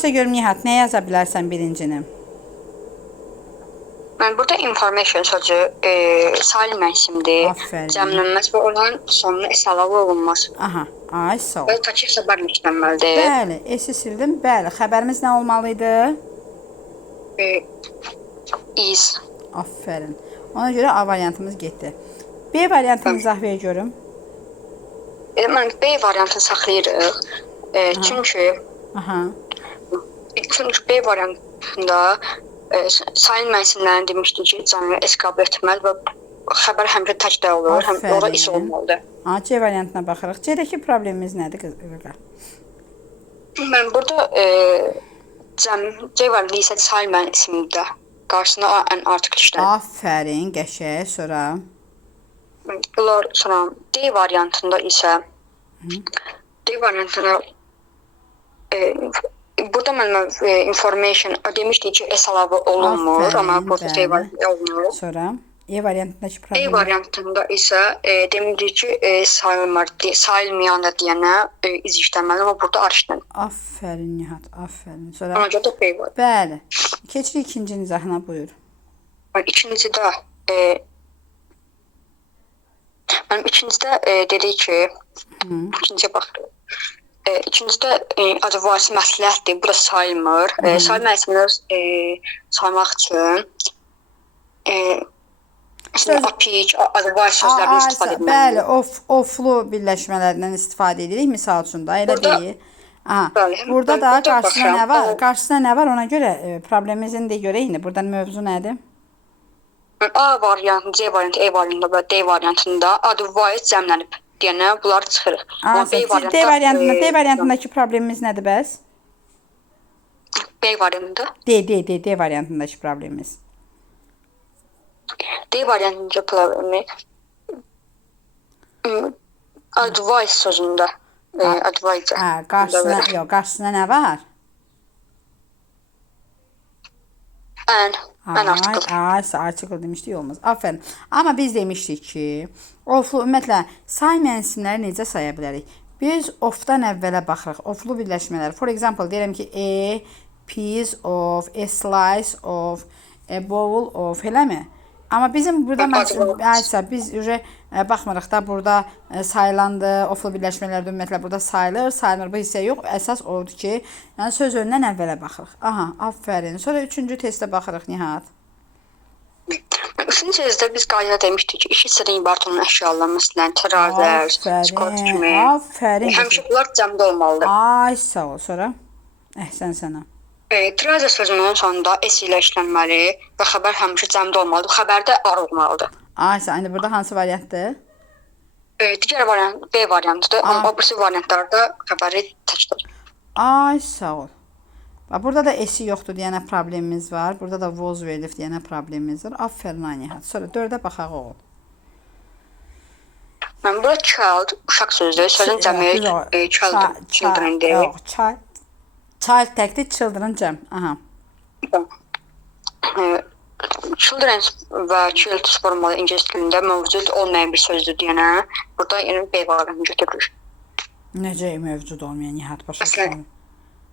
Size görüm Nihat, nə yaza bilərsən birincini? Mən burada information sözü salim mənsimdir. Aferin. Cəmlənməz və olan sonuna əlavə olunmaz. Aha, ay sağ ol. Və takif xəbər işlənməlidir. Bəli, esi sildim. Bəli, xəbərimiz nə olmalıydı? Is. Aferin. Ona görə A variantımız getdi. B variantını izah ver görüm. Mən B variantını saxlayırıq. Çünki B variantında salim mənsimlərin demişdik ki, cəmlə əskab etməli və xəbər həmişə təkdə olur, həm orada is olmalıdır. C variantına baxırıq. C-dəki problemimiz nədir qız? Mən burada C variantı isə salim mənsimdə qarşısına ən artıq işlənir. Aferin, qəşəng. Sonra Sonra D variantında isə D variantında burada mən information demişdik ki, əlavə olunmur, amma burada D variantında olunur. Sonra E variantındakı problem. E variantında isə demişdik ki, sayılmayanda deyənə iz işləməli, amma burada ar işlənir. Aferin Nihat, aferin. Sonra Ona görə də B var. bəli. Keçirik ikinci izahına, buyur. İkincidə dedik ki, ikinciyə baxırıq. İkincidə advaysi məsləhətdir, bu da sayılmır. Sayıl məsləhətləri saymaq üçün apik, advaysi sözlərindən istifadə etməliyik. Bəli, oflu birləşmələrdən istifadə edirik, misal üçün da, elə deyil. Burada da qarşısına nə var? Qarşısına nə var? Ona görə problemimizin də görə indi burada mövzu nədir? A variantı, C variantı, E variantı və D variantında advaysi cəmlənib deyənə bunlar çıxırıq. D variantındakı problemimiz nədir bəs? B variantında? D variantındakı problemimiz. D variantındakı problemi advice sözündə. Advice. Qarşısına nə var? Ən article. Article demişdik, olmaz. Aferin. Amma biz demişdik ki, oflu, ümumiyyətlə, say mənsimləri necə saya bilərik? Biz ofdan əvvələ baxırıq. Oflu birləşmələr. For example, deyirəm ki, a piece of, a slice of, a bowl of, eləmi? Amma bizim burada biz baxmırıq da, burada sayılandı, oflu birləşmələrdə ümumiyyətlə burada sayılır, sayılmır, bu hissə yox. Əsas odur ki, yəni söz önündən əvvələ baxırıq. Aha, aferin. Sonra üçüncü testə baxırıq, Nihat. Üçüncü testdə biz qayda demişdik ki, iki hissədən ibarət olan əşyalar, məsələn, tərazilər, skot kimi. Aferin. Həmişə bunlar cəmdə olmalıdır. Ay, sağ ol. Sonra? Əhsən sənə. Tərazə sözünün sonunda S ilə işlənməli və xəbər həmişə cəmdə olmalıdır. Xəbərdə ar olmalıdır. Ay, indi burada hansı variantdır? Digər variant B variantıdır, amma birisi variantlarda xəbəri təkdir. Ay, sağ ol. Burada da S-i yoxdur deyənə problemimiz var. Burada da was verilib deyənə problemimiz var. Aferin Nihat. Sonra 4-ə baxaq oğul. Mən burada child, uşaq sözüdür. Sözün cəmi childrendir. Yox, child təkdir, children cəm. Aha. Children və child formalı ingilis dilində mövcud olmayan bir sözdür deyənə burada B variantını götürürük. Necə mövcud olmayan Nihat başa düşürəm.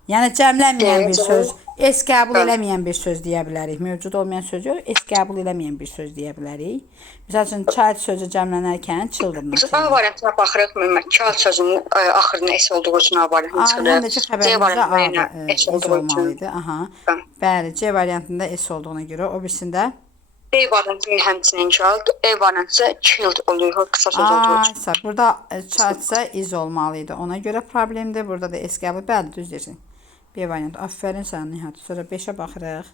Yəni cəmlənməyən bir söz, es qəbul eləməyən bir söz deyə bilərik. Mövcud olmayan söz yox, es qəbul eləməyən bir söz deyə bilərik. Məsəl üçün child sözü cəmlənərkən children. A variantına baxırıq, child sözünün axırında es olduğu üçün A variantını çıxırıq. Həm də ki, xəbərimizdə es olmalıydı. Aha. Bəli, C variantında es olduğuna görə o birisində D variantının həmçinin child, E variantı child oluyor, qısa söz olduğu üçün. Burada child isə is olmalıydı. Ona görə problemdir. Burada da es qəbul, bəli, düz deyirsən. B variantı. Aferin sənə Nihat. Sonra 5-ə baxırıq.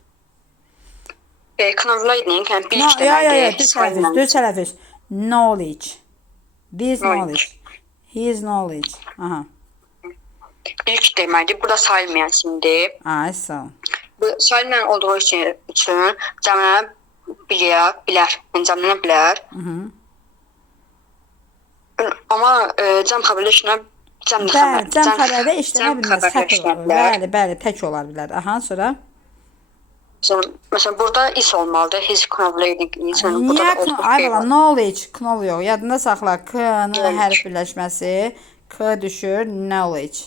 Knowledge, yəni bilik deməkdir. Düz tələffüz. Knowledge. This knowledge. His knowledge. Aha. Bilik deməkdir. Burada sayılmayan simdir. Ay, sağ ol. Bu sayılmayan olduğu üçün cəmlənə bilər. Yəni cəmlənə bilər. Amma cəm xəbərlə işlənə Cəm xəbərdə işlənə bilməz. Bəli, tək olar bilər. Aha, sonra? Məsələn, burada is olmalıdır. His knowledge is. Niyə knowledge, knowledge yox. Yadında saxla. K-nın hərf birləşməsi. K düşür, knowledge.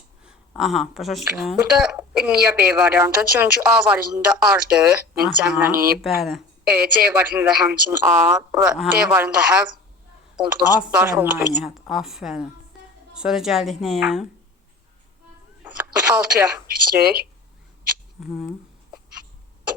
Aha, başa düşdün. Burada niyə B variantı? Çünki A variantında ardı, yəni Aha, cəmlənib. bəli. C variantında həmçinin A və D variantında have olduğu Aferin Anihat, aferin. Sonra gəldik nəyə? 6-ya keçirik.